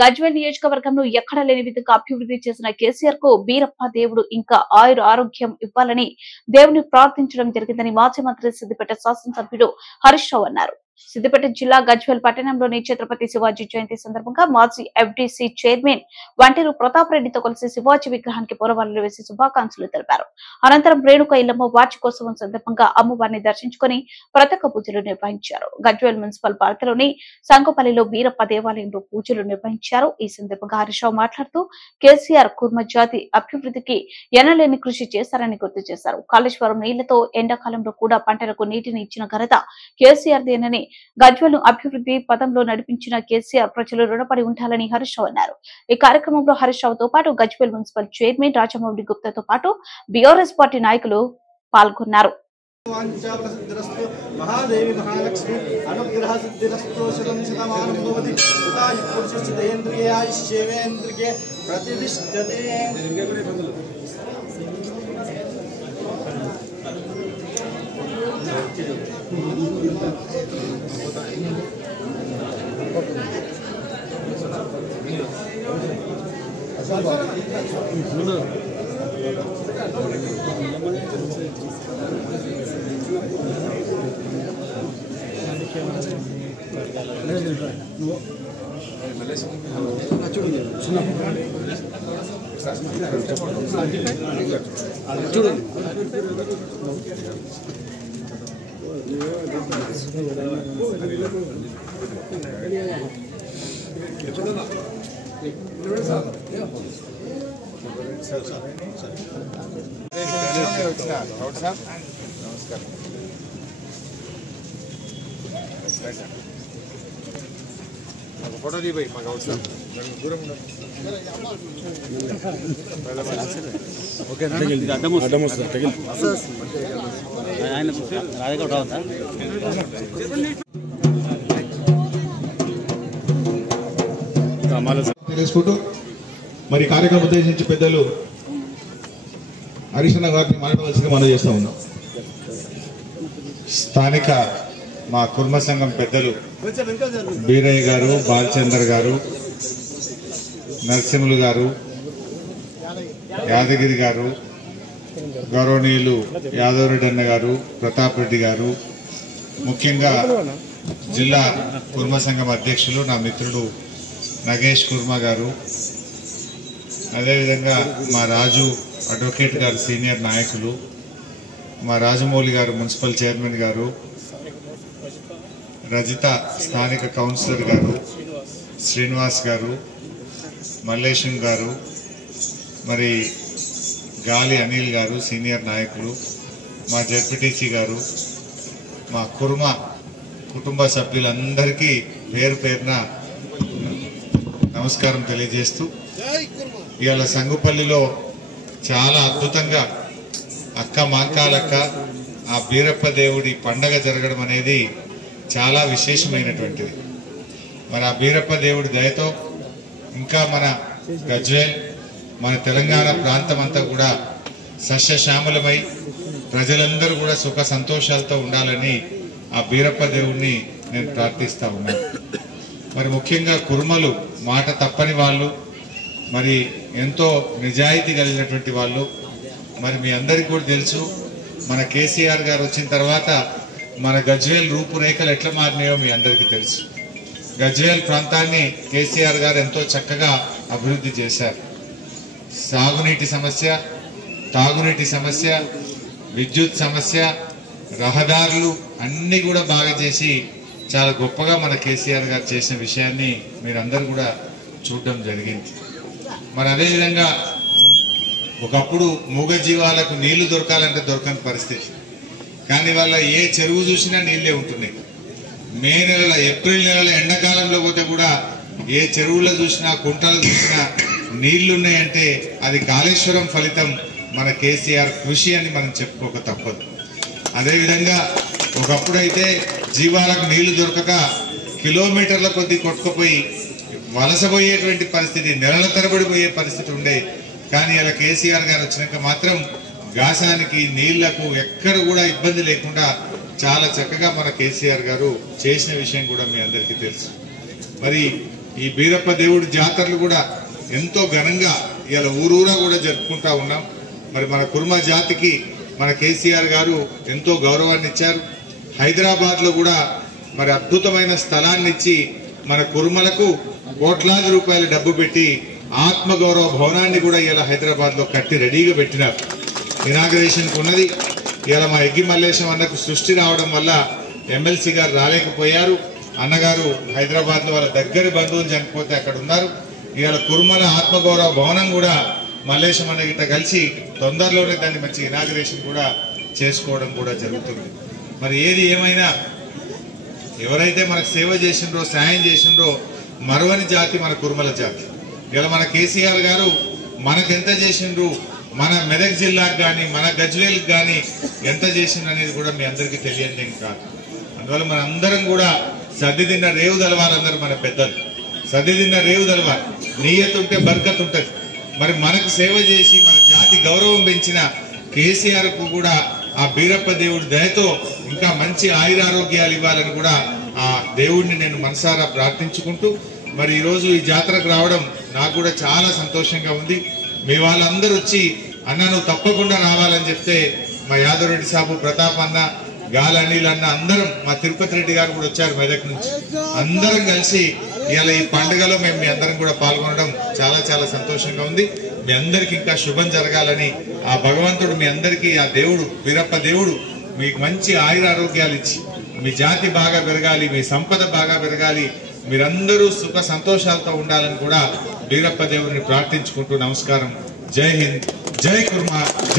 గజ్వేల్ నియోజకవర్గంలో ఎక్కడా లేని విధంగా అభివృద్ధి చేసిన కేసీఆర్ కు బీరప్ప దేవుడు ఇంకా ఆరోగ్యం ఇవ్వాలని దేవుని ప్రార్థించడం జరిగిందని మాజీ మంత్రి సిద్దిపేట శాసనసభ్యుడు హరీష్ రావు అన్నారు. సిద్దిపేట జిల్లా గజ్వేల్ పట్టణంలోని ఛత్రపతి శివాజీ జయంతి సందర్భంగా మాజీ ఎఫ్డీసీ చైర్మన్ వంటేరు ప్రతాప్ రెడ్డితో కలిసి శివాజీ విగ్రహానికి పూలమాలలు వేసి శుభాకాంక్షలు తెలిపారు. అనంతరం రేణుక ఇల్లమ్మ వార్షికోత్సవం సందర్భంగా అమ్మవారిని దర్శించుకుని ప్రత్యేక పూజలు నిర్వహించారు. గజ్వేల్ మున్సిపల్ పార్కులోని సంగపల్లిలో బీరప్ప దేవాలయంలో పూజలు నిర్వహించారు. ఈ సందర్భంగా హరీష్ రావు మాట్లాడుతూ కేసీఆర్ కుర్మ జాతి అభివృద్ధికి ఎనలేని కృషి చేశారని గుర్తు చేశారు. కాళేశ్వరం నీళ్లతో ఎండాకాలంలో కూడా పంటలకు నీటిని ఇచ్చిన ఘనత కేసీఆర్ దేనని, గజ్వేల్ ను అభివృద్ధి పదంలో నడిపించిన కేసీఆర్ ప్రజలు రుణపడి ఉండాలని హరీష్ రావు అన్నారు. ఈ కార్యక్రమంలో హరీష్ రావుతో పాటు గజ్వేల్ మున్సిపల్ చైర్మన్ రాజమౌళి గుప్తాతో పాటు బీఆర్ఎస్ పార్టీ నాయకులు పాల్గొన్నారు. महादेवी महालक्ष्मी अनुग्रह सिद्धिरस्तु शतं शतमानं भवति पितायि पुरुषस्य दयेन्द्रियायुष्येवेन्द्रिये प्रतिष्ठते फोटो दी भाई मांगा दूर ओके తెలుసుకుంటూ మరి కార్యక్రమం ఉద్దేశించి పెద్దలు హరీష్ అన్న గారిని మాట్లాడవలసిందిగా మనం చేస్తా ఉన్నాం. స్థానిక మా కుర్మ సంఘం పెద్దలు బీరయ్య గారు, బాలచందర్ గారు, నరసింహులు గారు, యాదగిరి గారు, గౌరవనీయులు యాదవరెడ్డి అన్న గారు, ప్రతాప్ రెడ్డి గారు, ముఖ్యంగా జిల్లా కుర్మ సంఘం అధ్యక్షులు నా మిత్రుడు నగేష్ కుర్మ గారు, అదేవిధంగా మా రాజు అడ్వకేట్ గారు సీనియర్ నాయకులు, మా రాజమౌళి గారు మున్సిపల్ చైర్మన్ గారు, రజిత స్థానిక కౌన్సిలర్ గారు, శ్రీనివాస్ గారు, మల్లేశం గారు, మరి గాలి అనిల్ గారు సీనియర్ నాయకులు, మా జెడ్పీటీసీ గారు, మా కుర్మ కుటుంబ సభ్యులందరికీ పేరు పేరున నమస్కారం తెలియజేస్తూ, ఇవాళ సంగుపల్లిలో చాలా అద్భుతంగా అక్క మాంకాలక్క ఆ బీరప్ప దేవుడి పండగ జరగడం అనేది చాలా విశేషమైనటువంటిది. మరి ఆ బీరప్ప దేవుడి దయతో ఇంకా మన గజ్వేల్, మన తెలంగాణ ప్రాంతం అంతా కూడా సస్యశ్యామలమై ప్రజలందరూ కూడా సుఖ సంతోషాలతో ఉండాలని ఆ బీరప్ప దేవుడిని నేను ప్రార్థిస్తా ఉన్నాను. మరి ముఖ్యంగా కుర్మలు మాట తప్పని వాళ్ళు, మరి ఎంతో నిజాయితీ కలిగినటువంటి వాళ్ళు. మరి మీ అందరికీ కూడా తెలుసు, మన కేసీఆర్ గారు వచ్చిన తర్వాత మన గజ్వేల్ రూపురేఖలు ఎట్లా మారినాయో మీ అందరికీ తెలుసు. గజ్వేల్ ప్రాంతాన్ని కేసీఆర్ గారు ఎంతో చక్కగా అభివృద్ధి చేశారు. సాగునీటి సమస్య, తాగునీటి సమస్య, విద్యుత్ సమస్య, రహదారులు అన్ని కూడా బాగా చేసి చాలా గొప్పగా మన కేసీఆర్ గారు చేసిన విషయాన్ని మీరందరూ కూడా చూడడం జరిగింది. మరి అదేవిధంగా ఒకప్పుడు మూగ జీవాలకు నీళ్లు దొరకాలంటే దొరకని పరిస్థితి, కానీ వాళ్ళ ఏ చెరువు చూసినా నీళ్లే ఉంటున్నాయి. మే నెలలో, ఏప్రిల్ నెలలో ఎండాకాలంలో పోతే కూడా ఏ చెరువులో చూసినా, కుంటలు చూసినా నీళ్లున్నాయంటే అది కాళేశ్వరం ఫలితం, మన కేసీఆర్ కృషి అని మనం చెప్పుకోక తప్పదు. అదేవిధంగా ఒకప్పుడైతే జీవాలకు నీళ్లు దొరకక కిలోమీటర్ల కొద్దీ కొట్టుకుపోయి వలసపోయేటువంటి పరిస్థితి, నెలల తరబడి పోయే పరిస్థితి ఉండే. కానీ అలా కేసీఆర్ గారు వచ్చినాక మాత్రం గాసానికి, నీళ్లకు ఎక్కడ కూడా ఇబ్బంది లేకుండా చాలా చక్కగా మన కేసీఆర్ గారు చేసిన విషయం కూడా మీ అందరికీ తెలుసు. మరి ఈ బీరప్ప దేవుడి జాతరలు కూడా ఎంతో ఘనంగా ఇలా ఊరూరా కూడా జరుపుకుంటా ఉన్నాం. మరి మన కుర్మ జాతికి మన కేసీఆర్ గారు ఎంతో గౌరవాన్ని ఇచ్చారు. హైదరాబాద్ లో కూడా మరి అద్భుతమైన స్థలాన్ని ఇచ్చి మన కుర్మలకు కోట్లాది రూపాయల డబ్బు పెట్టి ఆత్మగౌరవ భవనాన్ని కూడా ఇలా హైదరాబాద్ లో కట్టి రెడీగా పెట్టినారు. ఇనాగ్రేషన్ ఉన్నది. ఇలా మా ఎగ్గి మల్లేశం అన్నకు సృష్టి రావడం వల్ల ఎమ్మెల్సీ గారు రాలేకపోయారు. అన్నగారు హైదరాబాద్ లో వాళ్ళ దగ్గరి బంధువులు చనిపోతే అక్కడ ఉన్నారు. ఇవాళ కుర్మల ఆత్మగౌరవ భవనం కూడా మల్లేశం అన్న గిట్ట కలిసి తొందరలోనే దాన్ని మంచి ఇనాగ్రేషన్ కూడా చేసుకోవడం కూడా జరుగుతుంది. మరి ఏది ఏమైనా ఎవరైతే మనకు సేవ చేసిండ్రో సాయం చేసిండ్రో మరవని జాతి మన కుర్మల జాతి. ఇలా మన కేసీఆర్ గారు మనకెంత చేసిండ్రు, మన మెదక్ జిల్లాకు కానీ మన గజ్వేల్కి కానీ ఎంత చేసిండ్రు అనేది కూడా మీ అందరికీ తెలియంది కాదు. అందువల్ల మన అందరం కూడా సర్ది తిన్న రేవు తెలవాలి. అందరూ మన పెద్దలు సర్ది తిన్న రేవు తెలవాలి. నీయత్ ఉంటే బర్కత్ ఉంటుంది. మరి మనకు సేవ చేసి మన జాతి గౌరవం పెంచిన కేసీఆర్ కు కూడా ఆ బీరప్ప దేవుడి దయతో ఇంకా మంచి ఆయురారోగ్యాలు ఇవ్వాలని కూడా ఆ దేవుడిని నేను మనసారా ప్రార్థించుకుంటూ మరి ఈరోజు ఈ జాతరకు రావడం నాకు కూడా చాలా సంతోషంగా ఉంది. మీ వాళ్ళందరూ వచ్చి అన్న నువ్వు తప్పకుండా రావాలని చెప్తే మా యాదవ్ రెడ్డి సాబు, ప్రతాప్ అన్న, గాలి అనిల్ అన్న అందరం, మా తిరుపతి రెడ్డి గారు కూడా వచ్చారు మెదక్ నుంచి. అందరం కలిసి ఇవాళ ఈ పండుగలో మేము మీ అందరం కూడా పాల్గొనడం చాలా చాలా సంతోషంగా ఉంది. మీ అందరికి ఇంకా శుభం జరగాలని ఆ భగవంతుడు మీ అందరికీ, ఆ దేవుడు బీరప్ప దేవుడు మీకు మంచి ఆయురారోగ్యాలు ఇచ్చి మీ జాతి బాగా పెరగాలి, మీ సంపద బాగా పెరగాలి, మీరందరూ సుఖ సంతోషాలతో ఉండాలని కూడా బీరప్ప దేవుడిని ప్రార్థించుకుంటూ నమస్కారం. జై హింద్, జై కుర్మా.